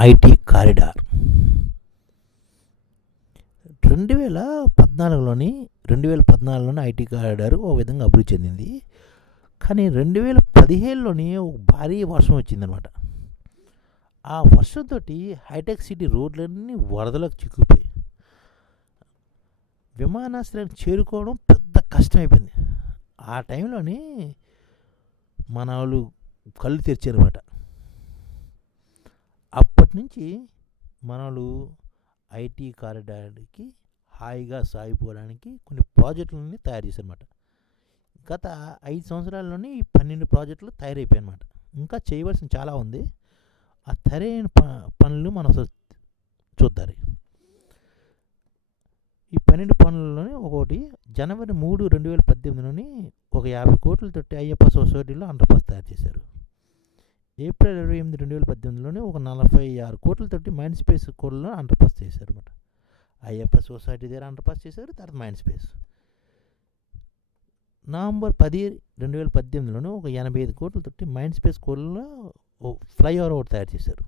IT corridor. రెండు వేల పద్నాలుగులోని రెండు వేల పద్నాలుగులోని ఐటీ కారిడార్ ఒక విధంగా అభివృద్ధి చెందింది. కానీ రెండు వేల పదిహేడులోని ఒక భారీ వర్షం వచ్చిందనమాట. ఆ వర్షంతో హైటెక్ సిటీ రోడ్లన్నీ వరదలకు చిక్కుపోయి విమానాశ్రయానికి చేరుకోవడం పెద్ద కష్టమైపోయింది. ఆ టైంలోని మన వాళ్ళు కళ్ళు తెరిచారన్నమాట అప్పటి నుంచి మనలు ఐటీ కారిడార్కి హాయిగా సాగిపోవడానికి కొన్ని ప్రాజెక్టులని తయారు చేశారన్నమాట. గత ఐదు సంవత్సరాల్లోనే ఈ పన్నెండు ప్రాజెక్టులు తయారైపోయాయి ఇంకా చేయవలసిన చాలా ఉంది. ఆ తరైన ప పనులు మనం అసలు చూద్దాం ఈ పన్నెండు పనులలోనే ఒకటి జనవరి మూడు రెండు వేల పద్దెనిమిదిలోని ఒక యాభై కోట్లతోటి అయ్యప్ప సొసైటీలో అండర్పాస్ తయారు చేశారు. ఏప్రిల్ ఇరవై ఎనిమిది రెండు వేల పద్దెనిమిదిలోనే ఒక నలభై ఆరు కోట్లతోటి మైండ్ స్పేస్ కోడ్లో అండర్పాస్ చేశారు అనమాట అయ్యప్ప సొసైటీ దగ్గర అండర్పాస్ చేశారు తర్వాత మైండ్ స్పేస్. నవంబర్ పది రెండు వేల పద్దెనిమిదిలోనే ఒక ఎనభై ఐదు కోట్లతోటి మైండ్ స్పేస్ కోడ్లో ఫ్లైఓవర్ ఒకటి తయారు చేశారు.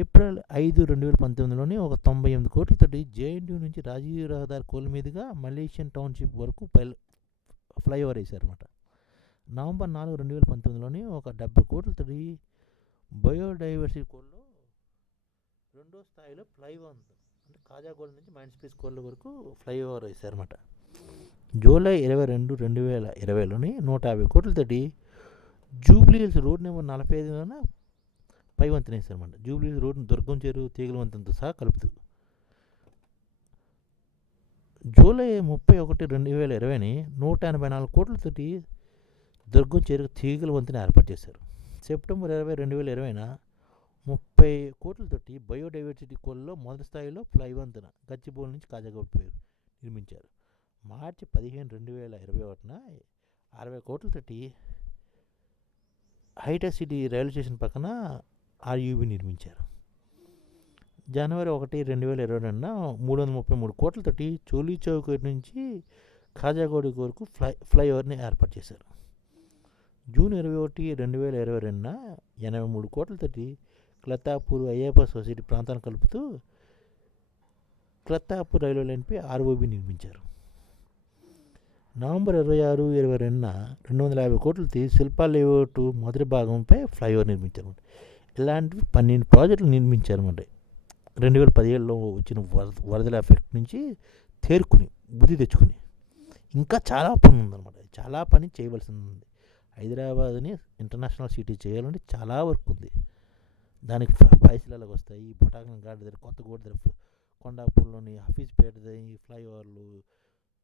ఏప్రిల్ ఐదు రెండు వేల పంతొమ్మిదిలోనే ఒక తొంభై ఎనిమిది కోట్లతోటి జేఎన్యూ నుంచి రాజీవ్ రహదారి కోల్ మీదుగా మలేషియన్ టౌన్షిప్ వరకు పైల్ ఫ్లైఓవర్ వేశారన్నమాట. నవంబర్ నాలుగు రెండు వేల పంతొమ్మిదిలోని ఒక డెబ్బై కోట్లతోటి బయోడైవర్సిటీ కోల్లో రెండో స్థాయిలో ఫ్లైఓవర్ ఉంది. అంటే కాజాగోడ నుంచి మైండ్ స్పేస్ కోళ్ళ వరకు ఫ్లైఓవర్ వేశారన్నమాట జూలై ఇరవై రెండు రెండు వేల ఇరవైలోని నూట యాభై కోట్లతోటి జూబ్లీ హిల్స్ రోడ్ నెంబర్ నలభై ఐదులోన పై వంతెన వేశారన్నమాట జూబ్లీహిల్స్ రోడ్ని దుర్గం చెరువు తీగల వంతెనతో సహా కలుపుతూ. జూలై ముప్పై ఒకటి రెండు వేల ఇరవైని నూట ఎనభై నాలుగు కోట్లతోటి దుర్గం చేరుకు తీగల వంతెన ఏర్పాటు చేశారు. సెప్టెంబర్ ఇరవై రెండు వేల ఇరవైన ముప్పై కోట్లతోటి బయోడైవర్సిటీ కోల్లో మొదటి స్థాయిలో ఫ్లై వంతెన గచ్చిబౌలి నుంచి కాజాగౌడ్ పేరు నిర్మించారు. మార్చి పదిహేను రెండు వేల ఇరవై ఒకటిన అరవై కోట్లతోటి హైటెక్ సిటీ రైల్వే స్టేషన్ పక్కన ఆర్యూబీ నిర్మించారు. జనవరి ఒకటి రెండు వేల ఇరవై రెండున మూడు వందల ముప్పై మూడు కోట్లతోటి చోలీ చౌక్ నుంచి ఖాజాగూడి వరకు ఫ్లై ఫ్లైఓవర్ని ఏర్పాటు చేశారు. జూన్ ఇరవై ఒకటి రెండు వేల ఇరవై రెండున ఎనభై మూడు కోట్లతోటి క్లతాపూర్ అయ్యప్ప సొసైటీ ప్రాంతాన్ని కలుపుతూ క్లత్తాపూర్ రైల్వే లైన్పై ఆర్ఓబి నిర్మించారు. నవంబర్ ఇరవై ఆరు ఇరవై రెండున రెండు వందల యాభై కోట్లతో శిల్పా లేఅవుట్ మొదటి భాగంపై ఫ్లైఓవర్ నిర్మించారు. ఇలాంటివి పన్నెండు ప్రాజెక్టులు నిర్మించారన్నమాట రెండు వేల పదిహేడులో వచ్చిన వరద వరదల ఎఫెక్ట్ నుంచి తేరుకుని బుద్ధి తెచ్చుకుని. ఇంకా చాలా పని ఉందన్నమాట. చాలా పని చేయవలసింది. హైదరాబాద్ని ఇంటర్నేషనల్ సిటీ చేయాలంటే చాలా వర్క్ ఉంది. దానికి పైసలకు వస్తాయి? బొటాకం గాడి దగ్గర కొత్తగూడ దగ్గర కొండాపూర్లోని హఫీజ్ పేట ఈ ఫ్లైఓవర్లు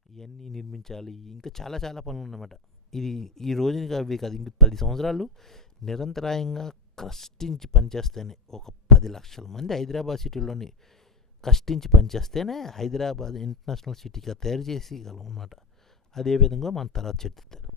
ఇవన్నీ నిర్మించాలి. ఇంకా చాలా చాలా పనులు ఉన్నమాట. ఇది ఈ రోజుని అవి కాదు ఇంక పది సంవత్సరాలు నిరంతరాయంగా కష్టించి పనిచేస్తేనే ఒక పది లక్షల మంది హైదరాబాద్ సిటీలోని కష్టించి పనిచేస్తేనే హైదరాబాద్ ఇంటర్నేషనల్ సిటీగా తయారు చేసి గలం అన్నమాట. అదేవిధంగా మన తర్వాత చర్చిస్తారు